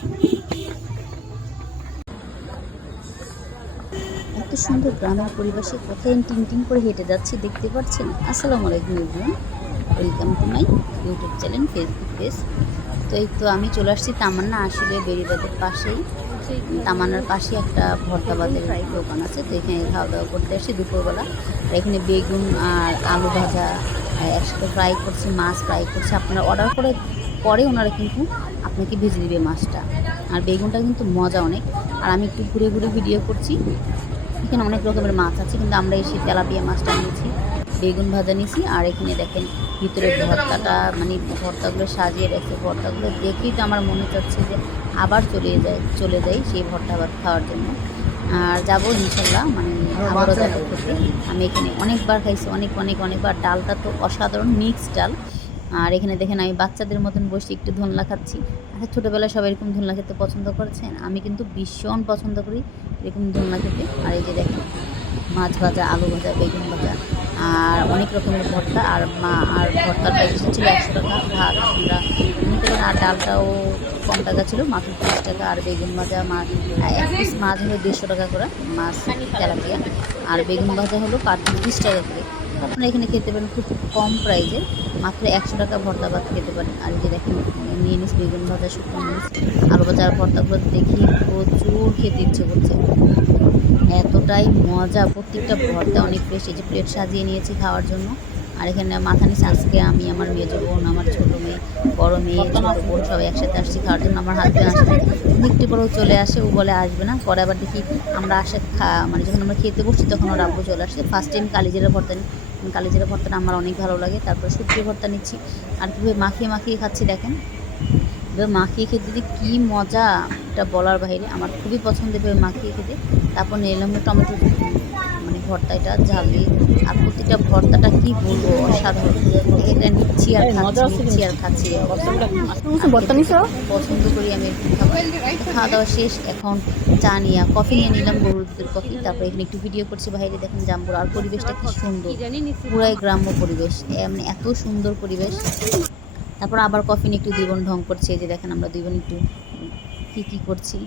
এত সুন্দর গ্রামের পরিবেশে কোথায় টিং টিং করে হেঁটে যাচ্ছি দেখতে পাচ্ছেন। আসসালামু আলাইকুম everyone, welcome to my YouTube channel, Facebook page. তো এই তো আমি চলে আসছি তামান্না আসলে বেরিবাদের পাশেই। তামান্নার পাশে একটা ভর্তাবাদের দোকান আছে, তো এখানে খাওয়া দাওয়া করতে আসছি দুপুরবেলা। আর এখানে বেগুন আর আলু ভাজা একসাথে ফ্রাই করছি, মাছ ফ্রাই করছি। আপনারা অর্ডার করে পরে ওনারা কিন্তু আপনাকে ভেজে দিবে মাছটা। আর বেগুনটা কিন্তু মজা অনেক। আর আমি একটু ঘুরে ঘুরে ভিডিও করছি। এখানে অনেক রকমের মাছ আছে, কিন্তু আমরা এসে তেলাপিয়া মাছটা নিয়েছি, বেগুন ভাজা নিয়েছি। আর এখানে দেখেন ভিতরে ভর্তাটা, মানে ভর্তাগুলো সাজিয়ে রেখেছে। ভর্তাগুলো দেখেই তো আমার মনে চাচ্ছে যে আবার চলে যাই সেই ভর্তা ভাত খাওয়ার জন্য। আর যাবো ইনশাল্লাহ, মানে আবারও যাবো খেতে। আমি এখানে অনেকবার খাইছি, অনেকবার। ডালটা তো অসাধারণ, মিক্স ডাল। আর এখানে দেখেন আমি বাচ্চাদের মতন বসে একটু ধোনলা খাচ্ছি। আচ্ছা, ছোটোবেলায় সবাই এরকম ধোনলা খেতে পছন্দ করেছেন? আমি কিন্তু ভীষণ পছন্দ করি এরকম ধোনলা খেতে। আর এই যে দেখেন মাছ ভাজা, আলু ভাজা, বেগুন ভাজা, আর অনেক রকমের ভর্তা। আর ভর্তার প্যাকেটটা ছিল 100 টাকা ভাগ আমরা নিতে পারেন। আর ডালটাও কম টাকা ছিল, মাত্র 30 টাকা। আর বেগুন ভাজা এক পিস মাছ হলো 150 টাকা করে, মাছ তেলাপিয়া। আর বেগুন ভাজা হলো পার পিস 20 টাকা করে। আপনারা এখানে খেতে পারেন খুব কম প্রাইজে, মাত্র 100 টাকা ভর্তা ভাত খেতে পারেন। আর এই যে দেখেন নিয়ে নিস বেগুন ভাজা, শুকনো মরিচ, আলু ভাজা। আর ভর্তাগুলো দেখি প্রচুর খেতে ইচ্ছে করছে, এতটাই মজা। প্রত্যেকটা ভর্তা অনেক বেশি। এই যে প্লেট সাজিয়ে নিয়েছি খাওয়ার জন্য। আর এখানে মাথা নিচে আজকে আমি, আমার মেজো বোন, আমার ছোটো মেয়ে, বড় মেয়ে, ছোটো বোন সবাই একসাথে আসছি খাওয়ার জন্য। আমার হাজব্যান্ড আসছে, একটু পরেও চলে আসে। ও বলে আসবে না, পরে আবার দেখি আমরা মানে যখন আমরা খেতে বসছি তখন ওর আব্বু চলে আসছে। ফার্স্ট টাইম কালিজিরা ভর্তা নিই, কালিজিরা ভর্তাটা আমার অনেক ভালো লাগে। তারপরে শুটকি ভর্তা নিচ্ছি। আর কীভাবে মাখিয়ে খাচ্ছি দেখেন, এবার মাখিয়ে খেতে যে কী মজা, এটা বলার বাইরে। আমার খুবই পছন্দ এভাবে মাখিয়ে খেতে। তারপর নিলাম টমেটো, মানে ভর্তা, এটা ঝাল দিয়ে। আর প্রতিটা ভর্তাটা কী বলবো, অসাধারণ। এটা নিচ্ছি আর খাচ্ছি। পছন্দ করি আমি এরকম খাবার। খাওয়া দাওয়া শেষ, এখন চা নিয়ে কফি নিয়ে নিলাম, গরুর দুধের কফি। তারপরে এখানে একটু ভিডিও করছি বাইরে, দেখেন জাম্বুরা। আর পরিবেশটা কী সুন্দর, পুরাই গ্রাম্য পরিবেশ, মানে এত সুন্দর পরিবেশ। তারপর আবার কফি নিয়ে একটু দুই বোন ঢং করছে। এই যে দেখেন আমরা দুই বোন একটু কী করছি।